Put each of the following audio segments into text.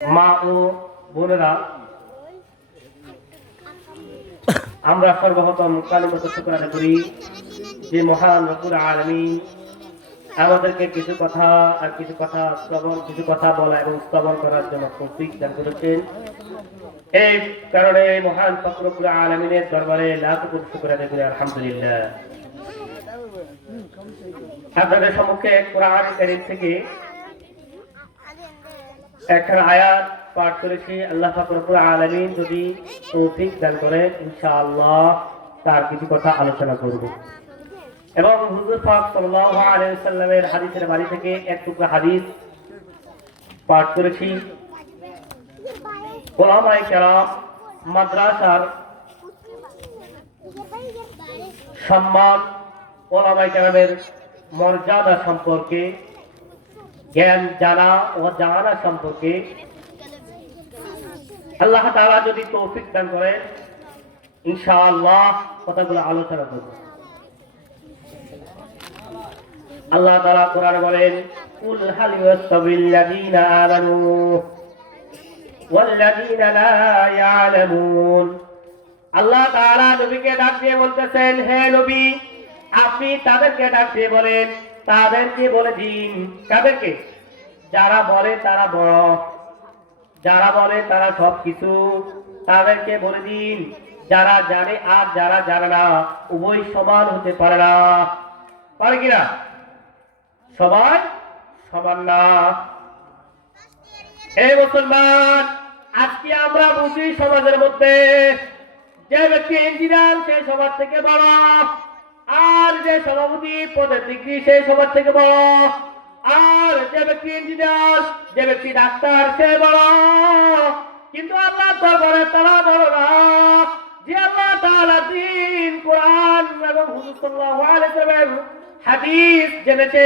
মা ও বোনেরা, আমরা সর্বপ্রথম কালিমাত শুকর আদায় করি যে মহান রব্বুল আলামিন আমাদেরকে কিছু কথা বলা এবং শ্রবণ করার জন্য তৌফিক দান করেছেন। এই কারণে মহান রব্বুল আলামিনের দরবারে লাখ কোটি শুকর আদায় করি আলহামদুলিল্লাহ। আপনাদের সম্মুখে কোরআন কারীম থেকে একটা আয়াত পাঠ করেছি। আল্লাহ পাক রব্বুল আলামিন যদি তৌফিক দান করে ইনশাআল্লাহ তার কিছু কথা আলোচনা করব। এবং হুজুর পাক সাল্লাল্লাহু আলাইহি ওয়াসাল্লামের হাদিসের বাড়ি থেকে এক টুকরা হাদিস পাঠ করেছি। উলামায়ে কেরাম মাদ্রাসার সম্মান, উলামায়ে কেরামের মর্যাদা সম্পর্কে, জ্ঞান জানা ও জানা সম্পর্কে আল্লাহ তাআলা যদি তৌফিক দান করেন ইনশাআল্লাহ কথাগুলো আলোচনা করব। আল্লাহ তাআলা কোরআনে বলেন, কুল হাল ইয়াস্তাবিল লাযীনা আমানু ওয়াল লাযীনা লা ইয়ালামুন। আল্লাহ তাআলা নবীকে ডাক দিয়ে বলতেছেন, হে নবী, আপনি তাদেরকে ডাক দিয়ে বলেন, তাদেরকে বলে দিন। কাদেরকে? যারা বলে তারা বড়, যারা বলে তারা সবকিছু, তাদেরকে বলে দিন যারা জানে আর যারা জানে না উভয় সমান হতে পারে না। পারে কিনা? সবাই সমান না। এই মুসলমান, আজকে আমরা বুঝি সমাজের মধ্যে যে ব্যক্তি ইঞ্জিনিয়ার সে সবার থেকে বড়, আর যে সভাপতি পদের দিক দিয়ে সেই সবার থেকে বড়, আর যে ব্যক্তি ইঞ্জিনিয়ার, যে ব্যক্তি ডাক্তার সে বড়। কিন্তু আল্লাহ দরবারে তারা বড় না। যে আল্লাহ তাআলা দ্বীন, কোরআন এবং হুজুর সাল্লাল্লাহু আলাইহি ওয়াসাল্লামের হাদিস জেনেছে,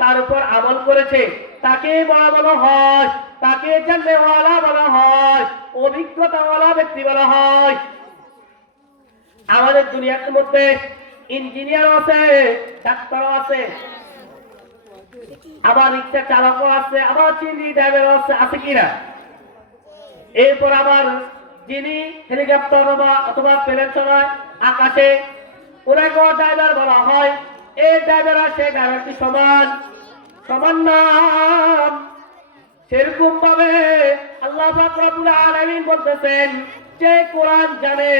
তার উপর আমল করেছে, তাকে বড় বলা হয়, তাকে জান্নাতওয়ালা বলা হয়, অভিজ্ঞতাওয়ালা ব্যক্তি বলা হয়। আমাদের দুনিয়ার মধ্যে ইঞ্জিনিয়ার আছে, ডাক্তারও আছে, আবার রিক্সা চালকও আছে, আবার চিংড়ি ড্রাইভার আছে, আছে কিনা? এরপর আবার যিনি হেলিকপ্টার অথবা প্লেন চালায় আকাশে, ওনাকেও ড্রাইভার বলা হয়। এই ড্রাইভার সে ড্রাইভারটি সমান সমান নাম। সেরকম ভাবে আল্লাহ পাক রব্বুল আলামিন বলতেছেন, যে কোরআন জানে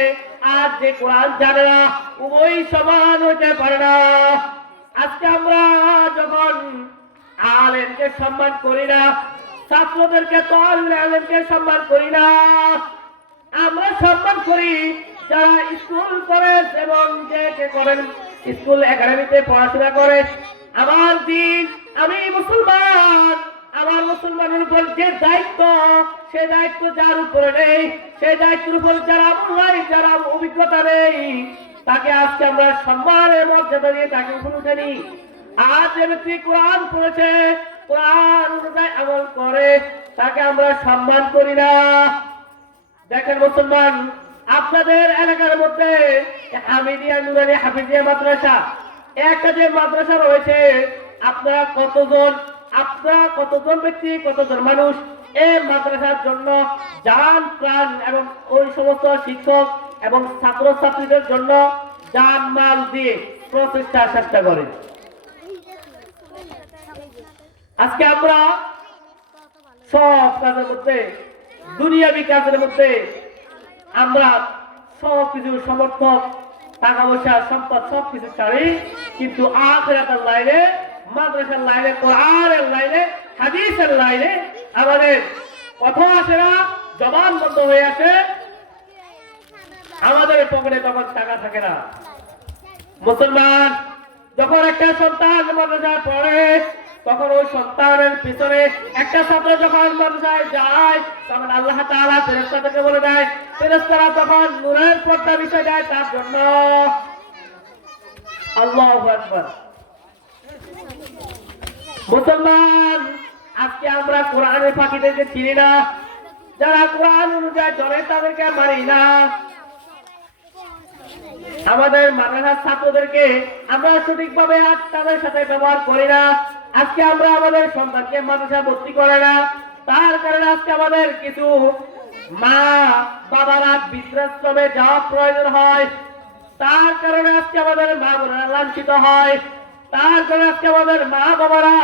আর যে কোরআন জানে না উভয় সমান হতে পারে না। আজকে আমরা যখন আলেমকে সম্মান করি না, ছাত্রদেরকে তালিবে আলেমকে সম্মান করি না, আমরা সম্মান করি যারা স্কুল কলেজ এবং যে করেন স্কুল একাডেমিতে পড়াশোনা করে। আমার দিন, আমি মুসলমান, আমার মুসলমানের উপর যে দায়িত্ব, সে দায়িত্ব যার উপরে নেই, সেই দায়িত্বের উপর যারা আমল, যারা অভিজ্ঞতা নেই, তাকে আজকে আমরা সম্মানের মর্যাদা দিয়ে তাকে উপরে উঠেনি। আর যে ব্যক্তি কোরআন পড়েছে, কোরআন অনুযায়ী আমল করে, তাকে আমরা সম্মান করি না। দেখেন মুসলমান, আপনাদের এলাকার মধ্যে হামিদিয়া নুরানি হাফিজিয়া মাদ্রাসা, একটা যে মাদ্রাসা রয়েছে, আপনারা কতজন ব্যক্তি, কতজন মানুষ এই মাদ্রাসার জন্য জান প্রাণ এবং ওই সমস্ত শিক্ষক এবং ছাত্রছাত্রীদের জন্য জান মাল দিয়ে চেষ্টা করেন। আজকে আমরা সব কাজের মধ্যে, দুনিয়াবি কাজের মধ্যে আমরা সবকিছু সমর্থক, টাকা পয়সা, সম্পদ সবকিছু ছাড়ি, কিন্তু আখিরাতের লাইনে, মাদ্রাসার লাইনে, কোরআনের লাইনে, হাদিসের লাইনে আমাদের কথা আসে না, জবান বন্ধ হয়ে আসে, আমাদের পকেটে তখন টাকা থাকে না। মুসলমান, যখন একটা সন্তান মাদ্রাসায় পড়ে, তখন ওই সন্তানের পিছনে একটা ছাত্র যখন মাদ্রাসায় যায়, তখন আল্লাহ তাআলা ফেরেশতাদেরকে বলে দেয়, ফেরেশতারা তখন নূরের পর্দা বিছিয়ে দেয় তার জন্য। আল্লাহু আকবার। মুসলমান, আজকে আমরা কোরআনের পাখিদেরকে চিনি না, যারা কোরআন অনুযায়ী চলে তাদেরকে মানি না। আমাদের মাদ্রাসার ছাত্রদেরকে আমরা সঠিকভাবে তাদের সাথে ব্যবহার করি না। আজকে আমরা আমাদের সন্তানকে মাদ্রাসা ভর্তি করে না, তার কারণে আজকে আমাদের কিছু মা বাবারা বৃদ্ধাশ্রমে যাওয়া প্রয়োজন হয়, তার কারণে আজকে আমাদের মা বোনেরা লাঞ্ছিত হয়, তার কারণে আজকে আমাদের মা বাবারা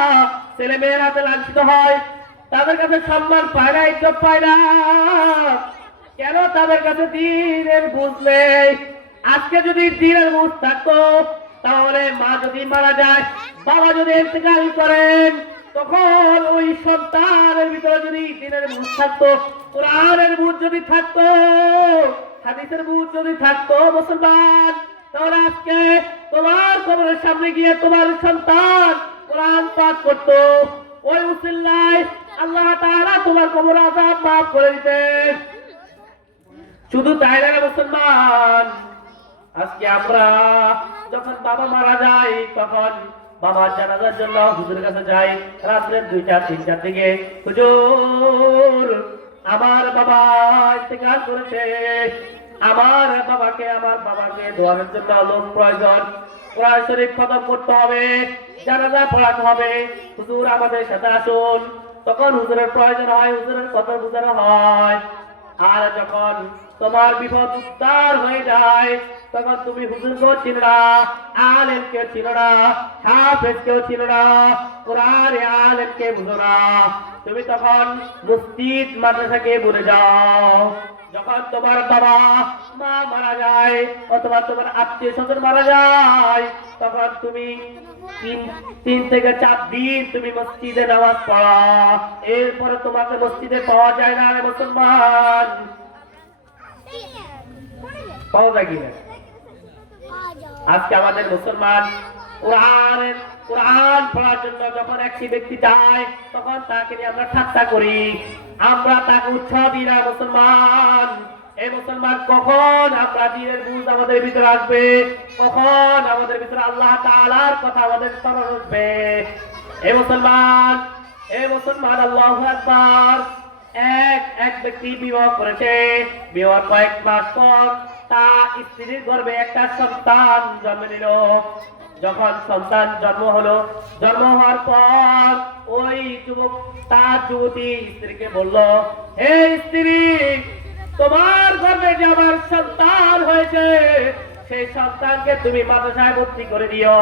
ছেলে মেয়েরাতে লাঞ্ছিত হয়, তাদের কাছে সম্মান পায় না, ইজ্জত পায় না। কেন? তাদের কাছে দ্বীনের বুঝ নেই। আজকে যদি দ্বীনের বুঝ থাকতো, তাহলে মা যদি মারা যায়, বাবা যদি ইন্তেকাল করেন, তখন ওই সন্তানের ভিতরে যদি দ্বীনের বুঝ থাকতো, কোরআনের বুঝ যদি থাকতো, হাদিসের বুঝ যদি থাকতো মুসলমান, তাহলে আজকে তোমার কবরের সামনে গিয়ে তোমার সন্তান কোরআন পাঠ করতো। ওই উসিলায় আল্লাহ তাআলা তোমার কবর আযাব মাফ করে দিতেন। শুধু তাই না মুসলমান, আজকে আমরা যখন বাবা মারা যায়, তখন বাবার জানাজার জন্য হুজুরের কাছে যাই রাত্রে 2টা 3টার দিকে, হুজুর আমার বাবা ইন্তেকাল করেছে, আমার বাবাকে দোয়ার জন্য লোক প্রয়োজন, কোরআন শরীফ খতম করতে হবে, জানাজা পড়াতে হবে, হুজুর আমাদের সাথে আসুন। তখন হুজুরের প্রয়োজন হয়, হুজুরের কথা বোঝানো হয়। আর যখন তোমার বিপদ উদ্ধার হয়ে যায়, তখন তুমি হুজুরকেও চিনো না, আলেমকেও চিনো না, হাফেজকেও চিনো না, কোরআনে আলেমকে বুঝো না, তুমি তখন মসজিদ মাদ্রাসাকে ভুলে যাও। যখন তোমার বাবা মা মারা যায় অথবা তোমার আত্মীয় স্বজন মারা যায়, তখন তুমি 3 থেকে 4 দিন তুমি মসজিদে নামাজ পড়া, এরপরে তোমাকে মসজিদে পাওয়া যায় না রে মুসলমান। পাওয়া যায় কিনা? আজকে আমাদের মুসলমান কোরআন পড়ার জন্য যখন একটি ব্যক্তি যায়, তখন তাকে নিয়ে আমরা ঠাট্টা করি, আমরা তাকে উৎসাহ দিই না মুসলমান। এই মুসলমান, কখন আমরা দ্বীনের বুঝ আমাদের ভিতরে আসবে, কখন আমাদের ভিতরে আল্লাহ তাআলার কথা আমাদের স্মরণ উঠবে? এই মুসলমান, আল্লাহু আকবার। এক ব্যক্তি বিবাহ করেছে, বিবাহ কয়েক মাস পর তার স্ত্রীর গর্ভে একটা সন্তান জন্ম নিল। যখন সন্তান জন্ম হওয়ার পর ওই যুবক তার যুবতী স্ত্রীকে বলল, হে স্ত্রী, তোমার গর্ভে যে আমার সন্তান হয়েছে, সেই সন্তানকে তুমি মাদ্রাসায় ভর্তি করে দিও।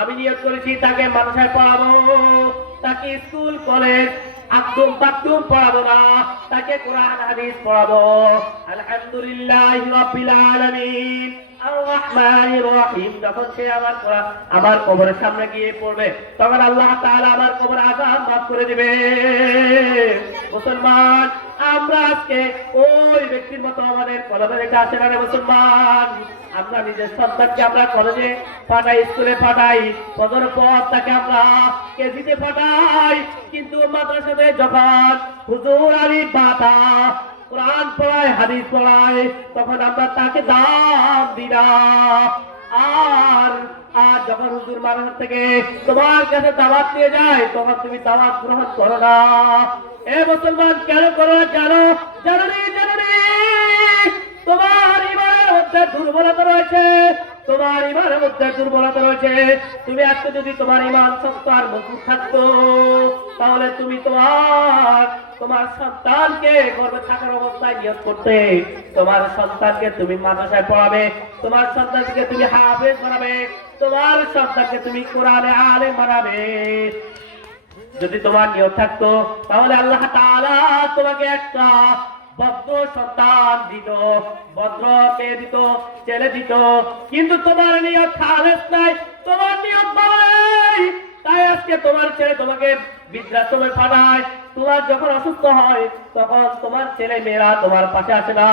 আমি নিয়োগ করেছি তাকে মাদ্রাসায় পড়াবো, তাকে স্কুল কলেজ আদম বাথরুম পড়াবো না, তাকে কোরআন হাদিস পড়াবো। আলহামদুলিল্লাহি রাব্বিল আলামিন আর রহমানির রহিম। যখন সে আমার কবরের সামনে গিয়ে পড়বে, তখন আল্লাহ তাআলা আমার কবর আযাব মাফ করে দিবে। মুসলমান, আমরা আজকে ওই ব্যক্তির মতো আমাদের কলমের এটা আসে না রে মুসলমান। আমরা নিজের সন্তানকে আমরা কলেজে পাঠাই, স্কুলে পাঠাই, ফজর পর তাকে আমরা কেজিতে পাঠাই, কিন্তু মাদ্রাসাতে যখন হুজুর আলিফ বা তা কোরআন পড়ায়, হাদিস পড়ায়, তখন আমরা তাকে দাম দিই না। আর যখন হুজুর মাদ্রাসা থেকে তোমার কাছে দাওয়াত নিয়ে যায়, তখন তুমি দাওয়াত গ্রহণ করো না। এ মুসলমান, কেন করো? জানো তোমার ইমানের মধ্যে দুর্বলতা রয়েছে, তুমি আজকে যদি তোমার ইমান শক্ত আর মজবুত থাকতো, তাহলে তুমি তোমার সন্তানকে গর্ভে থাকার অবস্থায় নিয়োগ করতে, তোমার সন্তানকে তুমি মাদ্রাসায় পড়াবে, তোমার সন্তানকে তুমি হাফেজ বানাবে, তোমার সন্তানকে তুমি কোরআনে আলেম বানাবে। যদি তোমার নিয়ত থাকতো, তাহলে আল্লাহ তাআলা তোমাকে একটা ভদ্র সন্তান দিত, ভদ্রকে দিত, ছেলে দিত। কিন্তু তোমার নিয়ত খালেস নাই, তোমার নিয়ত ভালো নাই, তাই আজকে তোমার ছেলে তোমাকে বৃদ্ধাশ্রমে পাঠায়। তোমার যখন অসুস্থ হয়, তখন তোমার ছেলে মেয়েরা তোমার পাশে আসে না,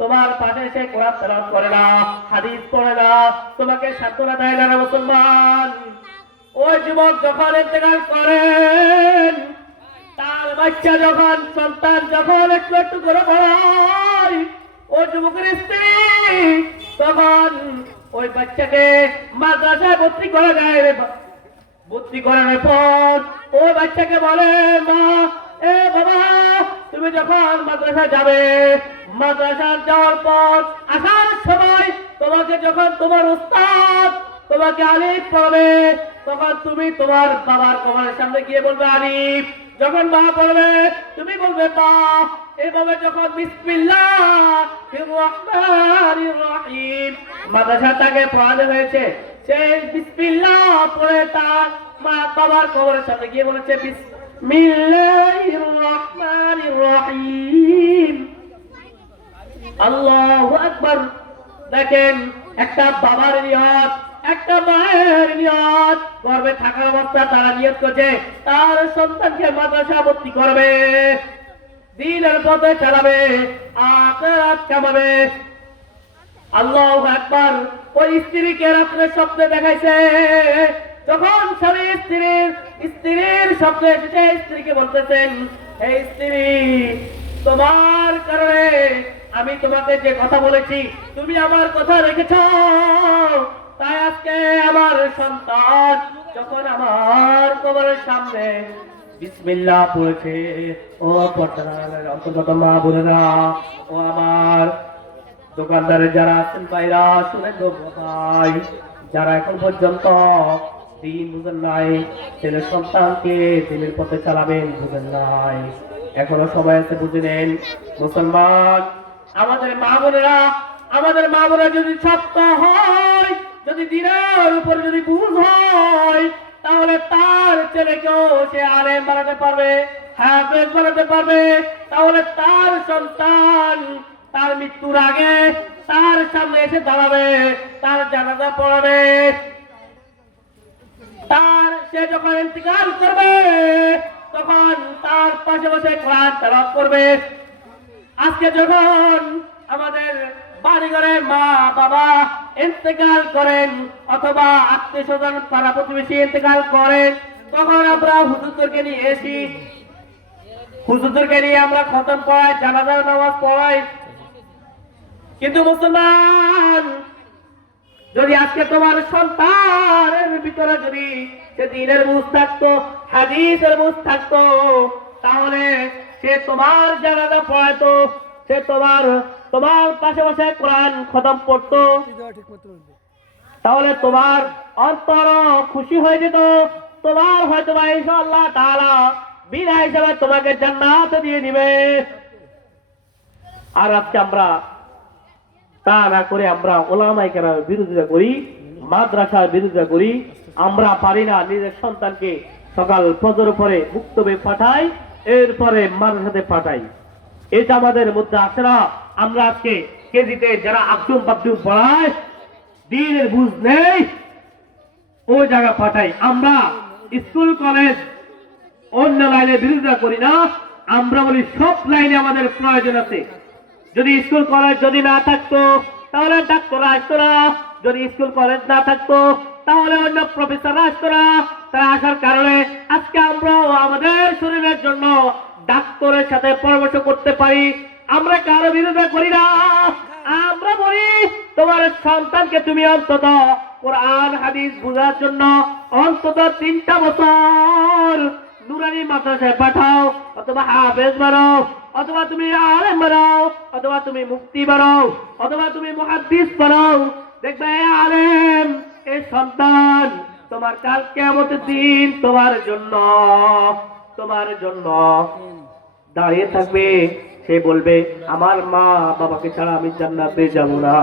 তোমার পাশে এসে কোরআন তেলাওয়াত করে না, হাদিস পড়ে না, তোমাকে সান্ত্বনা দেয় না মুসলমান। ওই যুবক যখন ইন্তেকাল করেন, তার বাচ্চা যখন সন্তান যখন একটু করে পড়ায়, ওই যুবকের স্ত্রী তখন ওই বাচ্চাকে মাদ্রাসায় ভর্তি করা যায়। ভর্তি করানোর পর ওই বাচ্চাকে বলে, মা, এ বাবা, তুমি যখন মাদ্রাসায় যাবে, মাদ্রাসায় যাওয়ার পর আসার সময় তোমাকে যখন তোমার উস্তাদ তোমাকে আলিফ পড়াবে, তখন তুমি তোমার বাবার কবরের সামনে গিয়ে বলবে, আলিফ। যখন মা পড়বে তুমি বলবে মা। এভাবে যখন বিসমিল্লাহির রহমানির রহিম মাদ্রাসাটাকে পড়ানো হয়েছে, সেই বিসমিল্লাহ পড়ে তার মা বাবার কবরের সামনে গিয়ে বলেছে বিসমিল্লাহির রহমানির রহিম, আল্লাহু আকবার। দেখেন, একটা বাবার নিয়ত, একটা মায়ের নিয়ত, গর্ভে থাকার অবস্থা তারা নিয়ত করছে তার সন্তানকে মাদ্রাসা ভর্তি করবে, দ্বীনের পথে চালাবে, আখিরাত কামাবে। আল্লাহু আকবার। ওই স্ত্রীকে রাত্রে স্বপ্নে দেখাইছে, যখন স্বামী স্ত্রীর স্বপ্নে এসেছে, স্ত্রীকে বলতেছেন, হে স্ত্রী, তোমার কারণে আমি তোমাকে যে কথা বলেছি তুমি আমার কথা রেখেছ, তাই আজকে আমার সন্তান যখন আমার কবরের সামনে বিসমিল্লাহ পড়েছে, ও পর্দার অন্তর্গত মা বোনেরা, ও আমার দোকানদারে যারা আছেন ভাইরা, শুনেন গো ভাই, যারা এখন পর্যন্ত দিন বুঝেন নাই, ছেলের সন্তানকে দিনের পথে চালাবেন বুঝেন নাই, এখনো সময় আছে, বুঝে নেন। মুসলমান, আমাদের মা বোনেরা যদি শক্ত হয়, যদি দিনের উপর যদি বুঝ হয়, তাহলে তার ছেলেকেও সে আলেম বানাতে পারবে, হাফেজ বানাতে পারবে। তাহলে তার সন্তান তার মৃত্যুর আগে তার সামনে এসে দাঁড়াবে, তার জানাজা পড়াবে, সে যখন ইন্তেকাল করবে তখন তার পাশে বসে কোরআন তেলাওয়াত করবে। আজকে যখন আমাদের বাড়িঘরে মা বাবা ইন্তেকাল করেন, অথবা আত্মীয় স্বজন পাড়া প্রতিবেশী ইন্তেকাল করেন, তখন আমরা হুজুরদেরকে নিয়ে এসি, হুজুরদেরকে নিয়ে আমরা খতম পড়াই, জানাজার নামাজ পড়াই। কিন্তু মুসলমান, যদি আজকে তোমার সন্তানের ভিতরে যদি সে দ্বীনের বুঝ থাকতো, হাদিসের বুঝ থাকতো, তাহলে সে তোমার জানাজা পড়াইতো, সে তোমার পাশে বসে কোরআন খতম পড়তো, তাহলে তোমার অন্তর খুশি হয়ে যেত, তোমার হয়তো বা ইনশাআল্লাহ তাআলা বিনা হিসাবে তোমাকে জান্নাত দিয়ে দিবে। আর আজকে আমরা তা না করে আমরা ওলামায়ে কেরামের বিরোধিতা করি, মাদ্রাসার বিরোধিতা করি। আমরা পারি না নিজের সন্তানকে সকাল ফজর পরে মুক্তবে পাঠাই, এরপরে মাদ্রাসাতে পাঠাই, এটা আমাদের মধ্যে আসে না। আমরা আজকে কেজিতে যারা আকদুম বাকদুম পড়ায়, দ্বীনের বুঝ নেই, ওই জায়গা পাঠাই। আমরা স্কুল কলেজ অন্য লাইনে বিরোধিতা করি না, আমরা বলি সব লাইনে আমাদের প্রয়োজন আছে। যদি স্কুল কলেজ যদি না থাকতো তাহলে ডাক্তাররা আসতো না, যদি স্কুল কলেজ না থাকতো তাহলে অন্য প্রফেসররা আসতো না। তারা আসার কারণে আজকে আমরাও আমাদের শরীরের জন্য ডাক্তারের সাথে পরামর্শ করতে পারি। আমরা কারো বিরোধিতা করি না, আমরা বলি তোমার সন্তানকে তুমি অন্তত কোরআন হাদিস বোঝার জন্য অন্তত 3টা বছর নুরানি মাদ্রাসায় পাঠাও, অথবা হাফেজ বানাও, অথবা তুমি আলেম বানাও, অথবা তুমি মুফতি বানাও, অথবা তুমি মুহাদ্দিস বানাও। দেখবে আলেম এই সন্তান তোমার কাল কিয়ামতের দিন তোমার জন্য দাঁড়িয়ে থাকবে। সে বলবে আমার মা বাবাকে ছাড়া আমি জান্নাতে যাব না।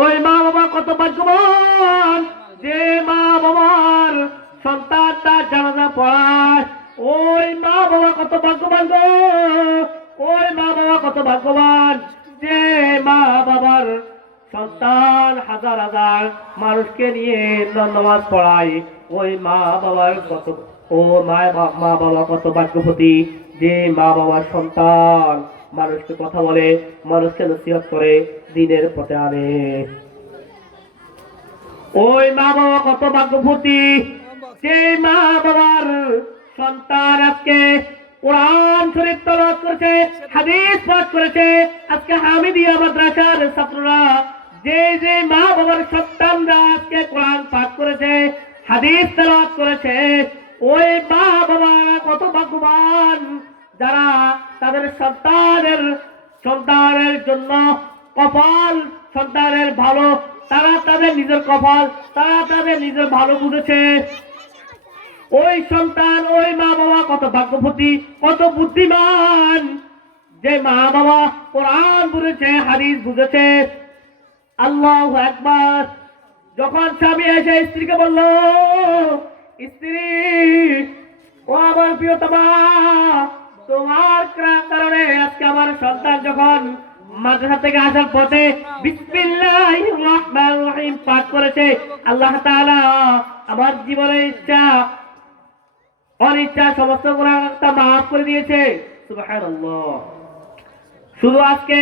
ওই মা বাবা কত ভাগ্যবান যে মা বাবার সন্তান তার জানাজা পড়ায়। ওই মা বাবা কত ভাগ্যবান গো, ওই মা বাবা কত ভাগ্যবান যে মা বাবার সন্তান হাজার হাজার মানুষকে নিয়ে নামাজ পড়ায়। ওই মা বাবার মা বাবা কত ভাগ্যবতী যে মা বাবার সন্তান মানুষকে কথা বলে, মানুষকে নসিহত করে, দ্বীনের পথে আনে। ওই মা বাবা কত ভাগ্যবতী যে মা বাবার সন্তান আজকে কোরআন শরীফ তেলাওয়াত করেছে, হাদিস পাঠ করেছে। আজকে হামিদিয়া মাদ্রাসার ছাত্ররা যে মা বাবার সন্তানরা আজকে কোরআন পাঠ করেছে, হাদিস তেলাওয়াত করেছে, ওই মা বাবারা কত ভাগ্যবান যারা তাদের সন্তানের জন্য কপাল, সন্তানের ভালো, তারা তাদের নিজের কপাল, তারা তাদের নিজের ভালো বুঝেছে। ওই সন্তান, ওই মা বাবা কত ভাগ্যবতী, কত বুদ্ধিমান, যে মা বাবা কোরআন বুঝেছে, হাদিস বুঝেছে। আল্লাহু আকবার। যখন স্বামী এসে স্ত্রীকে বলল, স্ত্রী, ও আমার প্রিয়তমা, তোমার কারণে আজকে আমার সন্তান যখন মাদ্রাসা থেকে আসার পথে বিসমিল্লাহির রহমানির রহিম পাঠ করেছে, আল্লাহ তাআলা আমার জীবনের ইচ্ছা অনিচ্ছা সমস্ত গুনাহটা মাফ করে দিয়েছে। সুবহানাল্লাহ। শুধু আজকে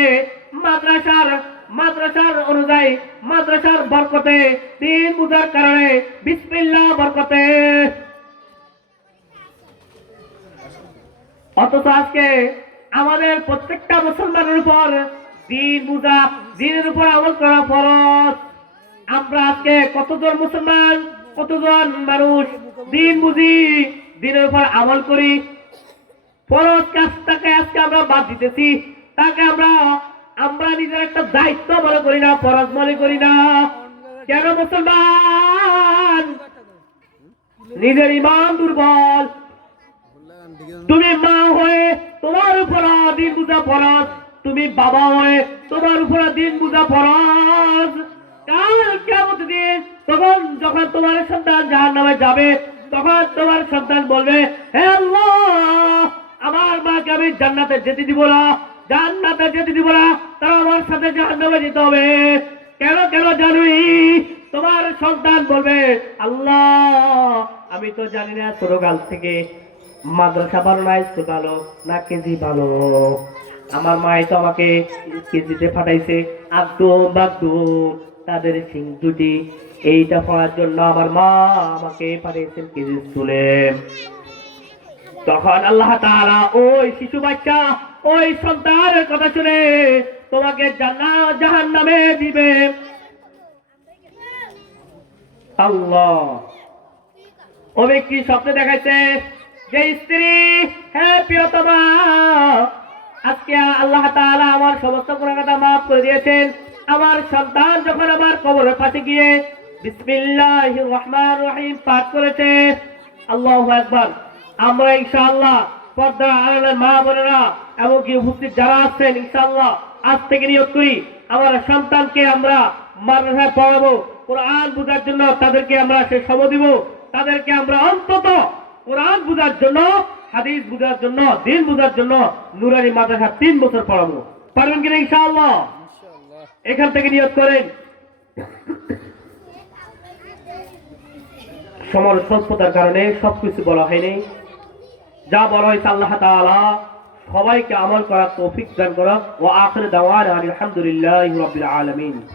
মাদ্রাসার অনুযায়ী, মাদ্রাসার বরকতে, দিন বুঝার কারণে, বিসমিল্লাহ বরকতে, অথচ আজকে আমাদের প্রত্যেকটা মুসলমানের উপর দিন বুঝা, দিনের উপর আমল করা ফরজ। আমরা আজকে কতজন মুসলমান, কতজন মানুষ দিন বুঝি, দিনের উপর আমল করি, ফরজ কাজটাকে আজকে আমরা বাদ দিতেছি, তাকে আমরা নিজের একটা দায়িত্ব মনে করি না, ফরজ মনে করি না। কেন মুসলমান? নিজের ঈমান দুর্বল। তুমি মা হয়ে তোমার উপর দিন বুঝা ফরজ, তুমি বাবা হয়ে তোমার উপর দিন বুঝা ফরজ। কাল কিয়ামত দিন তখন যখন তোমার সন্তান জাহান্নামে যাবে, তখন তোমার সন্তান বলবে, হে আল্লাহ, আমার মাকে আমি জান্নাতে যেতে দিব না, জান্নাতে যেতে দিব না, তারা আমার সাথে জাহান্নামে যেতে হবে। কেন কেন জানুই? তোমার সন্তান বলবে, আল্লাহ, আমি তো জানি না ছোটকাল থেকে মাদ্রাসা ভালো না স্কুল ভালো না কেজি ভালো, আমার মাই তো আমাকে কেজিতে পাঠাইছে, একদম বাগদুম তাদের সিং দুটি, এইটা পড়ার জন্য আমার মা আমাকে পাঠিয়েছেন কেজি স্কুলে। তখন আল্লাহ তাআলা ওই শিশু বাচ্চা, ওই সন্তানের কথা শুনে তোমাকে জাহান্নামে দিবে। আল্লাহ। ও ব্যক্তি স্বপ্নে দেখাইছে যে স্ত্রী, হ্যাঁ প্রিয়তমা, আজকে আল্লাহ তাআলা আমার সমস্ত গুনাহটা মাফ করে দিয়েছেন। আমার সন্তান যখন আমার কবরের পাশে গিয়ে বিসমিল্লাহির রহমানির রহিম পাঠ করেছে, আল্লাহু আকবার। আমরা ইনশাআল্লাহ পর্দার আড়ালের মা বোনেরা এমনকি উপস্থিত যারা আছেন, ইনশাআল্লাহ আজ থেকে নিয়ত করি আমার সন্তানকে আমরা মাদ্রাসায় পড়াবো, কোরআন বোঝার জন্য তাদেরকে আমরা সে সময় দিব, তাদেরকে আমরা অন্তত কোরআন বোঝার জন্য, হাদিস বোঝার জন্য, দিন বোঝার জন্য নুরানি মাদ্রাসা 3 বছর পড়াবো। পারবেন কিনা ইনশাআল্লাহ? এখান থেকে নিয়ত করেন। সময়ের স্বল্পতার কারণে সবকিছু বলা হয়নি, যা বলা হয়েছে আল্লাহ তাআলা সবাইকে আমল করার তৌফিক দান করুন। ওয়া আখির দাওয়ানা আলহামদুলিল্লাহি রাব্বিল আলামিন।